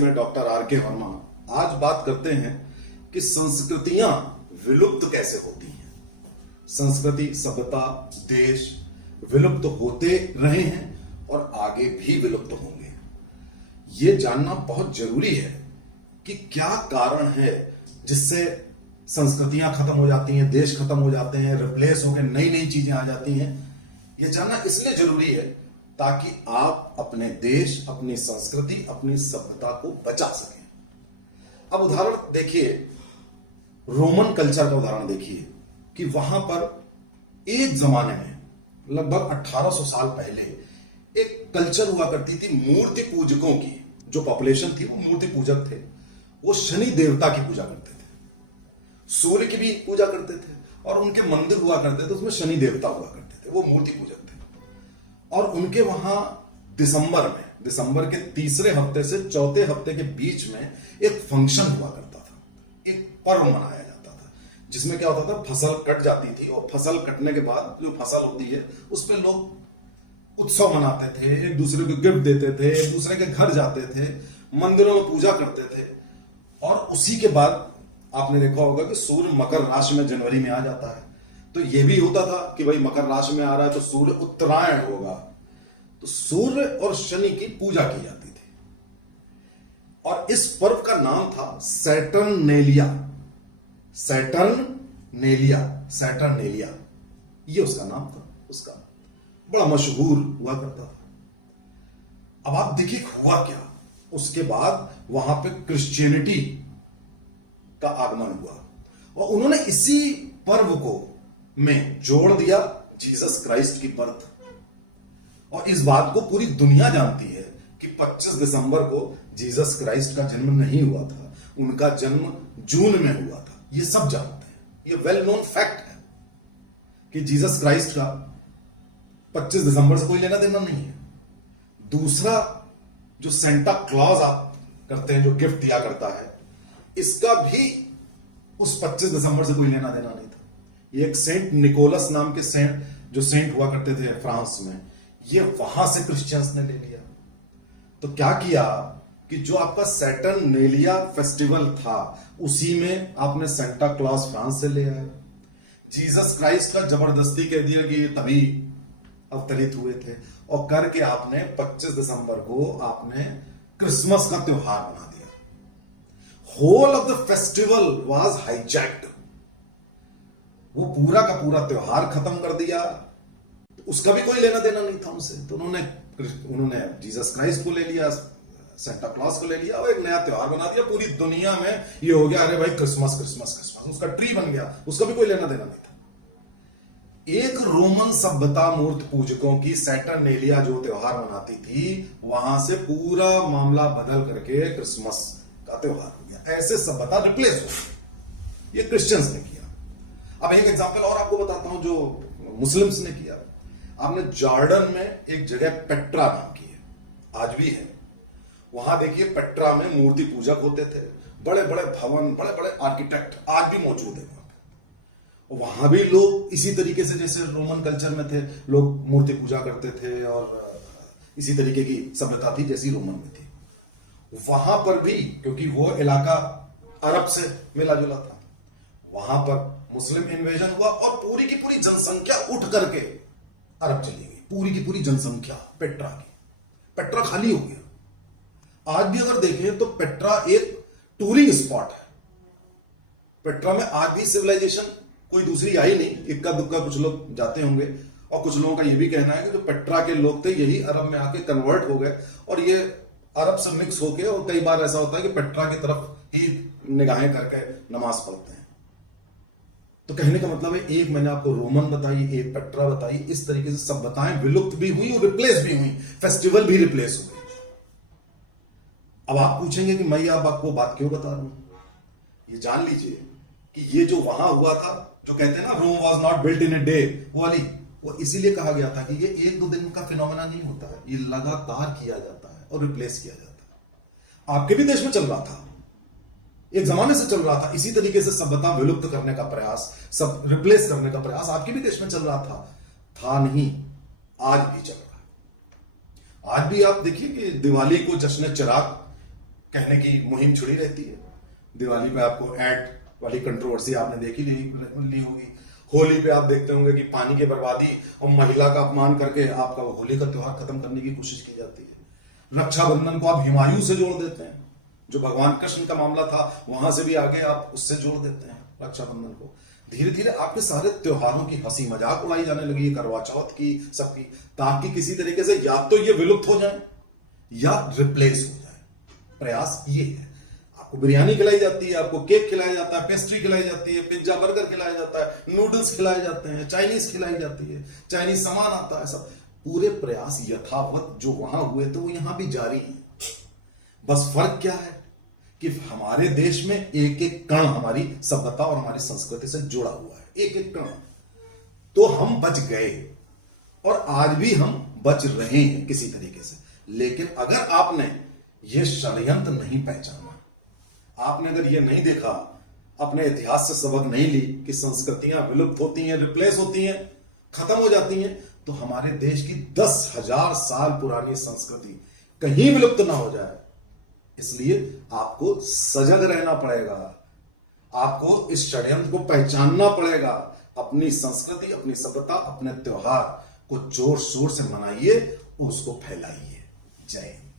मैं doctor R के वर्मा। आज बात करते हैं कि संस्कृतियां विलुप्त कैसे होती हैं। संस्कृति, सभ्यता, देश विलुप्त होते रहे हैं और आगे भी विलुप्त होंगे। ये जानना बहुत जरूरी है कि क्या कारण है जिससे संस्कृतियां खत्म हो जाती हैं, देश खत्म हो जाते हैं, रिप्लेस होकर नई नई चीजें आ जाती हैं। यह जानना इसलिए जरूरी है ताकि आप अपने देश, अपनी संस्कृति, अपनी सभ्यता को बचा सकें। अब उदाहरण देखिए, रोमन कल्चर का उदाहरण देखिए कि वहां पर एक जमाने में लगभग 1800 साल पहले एक कल्चर हुआ करती थी मूर्ति पूजकों की। जो पॉपुलेशन थी वो मूर्ति पूजक थे। वो शनि देवता की पूजा करते थे, सूर्य की भी पूजा करते थे और उनके मंदिर हुआ करते थे, उसमें शनि देवता हुआ करते थे। वो मूर्ति पूजक थे और उनके वहां दिसंबर के तीसरे हफ्ते से चौथे हफ्ते के बीच में एक फंक्शन हुआ करता था, एक पर्व मनाया जाता था जिसमें क्या होता था, फसल कट जाती थी और फसल कटने के बाद जो फसल होती है उस पर लोग उत्सव मनाते थे, एक दूसरे को गिफ्ट देते थे, एक दूसरे के घर जाते थे, मंदिरों में पूजा करते थे। और उसी के बाद आपने देखा होगा कि सूर्य मकर राशि में जनवरी में आ जाता है, तो यह भी होता था कि भाई मकर राशि में आ रहा है तो सूर्य उत्तरायण होगा। तो सूर्य और शनि की पूजा की जाती थी और इस पर्व का नाम था सैटर्नेलिया। ये उसका नाम था, उसका बड़ा मशहूर हुआ करता था। अब आप देखिए हुआ क्या, उसके बाद वहां पे क्रिश्चियनिटी का आगमन हुआ और उन्होंने इसी पर्व को में जोड़ दिया जीसस क्राइस्ट की बर्थ। और इस बात को पूरी दुनिया जानती है कि 25 दिसंबर को जीसस क्राइस्ट का जन्म नहीं हुआ था, उनका जन्म जून में हुआ था। ये सब जानते हैं, ये वेल नोन फैक्ट है कि जीसस क्राइस्ट का 25 दिसंबर से कोई लेना देना नहीं है। दूसरा, जो सेंटा क्लॉज आप करते हैं, जो गिफ्ट दिया करता है, इसका भी उस 25 दिसंबर से कोई लेना देना नहीं था। ये एक सेंट निकोलस नाम के सेंट हुआ करते थे फ्रांस में, ये वहां से क्रिश्चियंस ने ले लिया। तो क्या किया कि जो आपका सैटर्नेलिया फेस्टिवल था उसी में आपने सेंटा क्लॉज फ्रांस से ले आए। जीसस क्राइस्ट का जबरदस्ती कह दिया कि तभी अवतरित हुए थे और करके आपने 25 दिसंबर को आपने क्रिसमस का त्योहार बना दिया। Whole of the festival was hijacked. वो पूरा का पूरा त्योहार खत्म कर दिया। उसका भी कोई लेना देना नहीं था उनसे, तो उन्होंने जीसस क्राइस्ट को ले लिया, सेंटा क्लॉज को ले लिया और एक नया त्योहार बना दिया। पूरी दुनिया में ये हो गया, अरे भाई क्रिसमस क्रिसमस क्रिसमस, उसका ट्री बन गया, उसका भी कोई लेना देना नहीं था। एक रोमन सभ्यता मूर्ति पूजकों की सैटर्नेलिया जो त्योहार मनाती थी, वहां से पूरा मामला बदल करके क्रिसमस का त्योहार हो गया। ऐसे सभ्यता रिप्लेस हो गई। ये क्रिश्चियंस ने किया। अब एक एग्जांपल और आपको बताता हूं जो मुस्लिम्स ने किया। आपने जॉर्डन में एक जगह पेट्रा नाम की है, आज भी है। वहां देखिए पेट्रा में मूर्ति पूजक होते थे, बड़े बड़े भवन, बड़े बड़े आर्किटेक्ट आज भी मौजूद है वहां पे। वहां भी लोग इसी तरीके से, जैसे रोमन कल्चर में थे, लोग मूर्ति पूजा करते थे और इसी तरीके की सभ्यता थी जैसी रोमन में थी। वहां पर भी, क्योंकि वो इलाका अरब से मिला जुला था, वहां पर मुस्लिम इन्वेजन हुआ और पूरी की पूरी जनसंख्या उठ करके अरब चली गई। पूरी की पूरी जनसंख्या पेट्रा खाली हो गया। आज भी अगर देखें तो पेट्रा एक टूरिंग स्पॉट है। पेट्रा में आज भी सिविलाइजेशन कोई दूसरी आई नहीं, इक्का दुक्का कुछ लोग जाते होंगे और कुछ लोगों का यह भी कहना है कि जो पेट्रा के लोग थे यही अरब में आके कन्वर्ट हो गए और ये अरब से मिक्स होके, और कई बार ऐसा होता है कि पेट्रा की तरफ ही निगाहें करके नमाज पढ़ते हैं। तो कहने का मतलब है, एक मैंने आपको रोमन बताई, एक पेट्रा बताई। इस तरीके से सभ्यताएं विलुप्त भी हुई और रिप्लेस भी हुई, फेस्टिवल भी रिप्लेस हो गए। अब आप पूछेंगे कि मैं आपको बात क्यों बता रहा हूं। ये जान लीजिए कि ये जो वहां हुआ था, जो कहते हैं ना Rome was not built in a day, वो इसीलिए कहा गया था कि ये एक दो दिन का फिनोमेना नहीं होता है, ये लगातार किया जाता है और रिप्लेस किया जाता है। आपके भी देश में चल रहा था, एक जमाने से चल रहा था इसी तरीके से सभ्यता विलुप्त करने का प्रयास, सब रिप्लेस करने का प्रयास आपके भी देश में चल रहा था नहीं, आज भी चल रहा है। आज भी आप देखिए कि दिवाली को जश्न चिराग कहने की मुहिम छुड़ी रहती है। दिवाली पे आपको ऐड वाली कंट्रोवर्सी आपने देखी ली होगी। होली पे आप देखते होंगे कि पानी की बर्बादी और महिला का अपमान करके आपका वो होली का त्योहार खत्म करने की कोशिश की जाती है। रक्षाबंधन को आप हुमायूं से जोड़ देते हैं, जो भगवान कृष्ण का मामला था वहां से भी आगे आप उससे जोड़ देते हैं रक्षाबंधन को। धीरे धीरे आपके सारे त्योहारों की हंसी मजाक उड़ाई जाने लगी है, करवा चौथ की, सबकी, ताकि किसी तरीके से या तो ये विलुप्त हो जाए या रिप्लेस हो जाए। प्रयास ये है। आपको बिरयानी खिलाई जाती है, आपको केक खिलाया जाता है, पेस्ट्री खिलाई जाती है, पिज्जा बर्गर खिलाया जाता है, नूडल्स खिलाए जाते हैं, चाइनीज खिलाई जाती है, चाइनीज सामान आता है, सब पूरे प्रयास यथावत जो वहां हुए थे वो यहां भी जारी है। बस फर्क क्या है कि हमारे देश में एक एक कण हमारी सभ्यता और हमारी संस्कृति से जुड़ा हुआ है, एक एक कण। तो हम बच गए और आज भी हम बच रहे हैं किसी तरीके से। लेकिन अगर आपने ये षड्यंत्र नहीं पहचाना, आपने अगर ये नहीं देखा, अपने इतिहास से सबक नहीं ली कि संस्कृतियां विलुप्त होती हैं, रिप्लेस होती हैं, खत्म हो जाती हैं, तो हमारे देश की 10,000 साल पुरानी संस्कृति कहीं विलुप्त ना हो जाए। इसलिए आपको सजग रहना पड़ेगा, आपको इस षड्यंत्र को पहचानना पड़ेगा। अपनी संस्कृति, अपनी सभ्यता, अपने त्योहार को जोर शोर से मनाइए, उसको फैलाइए। जय हिंद।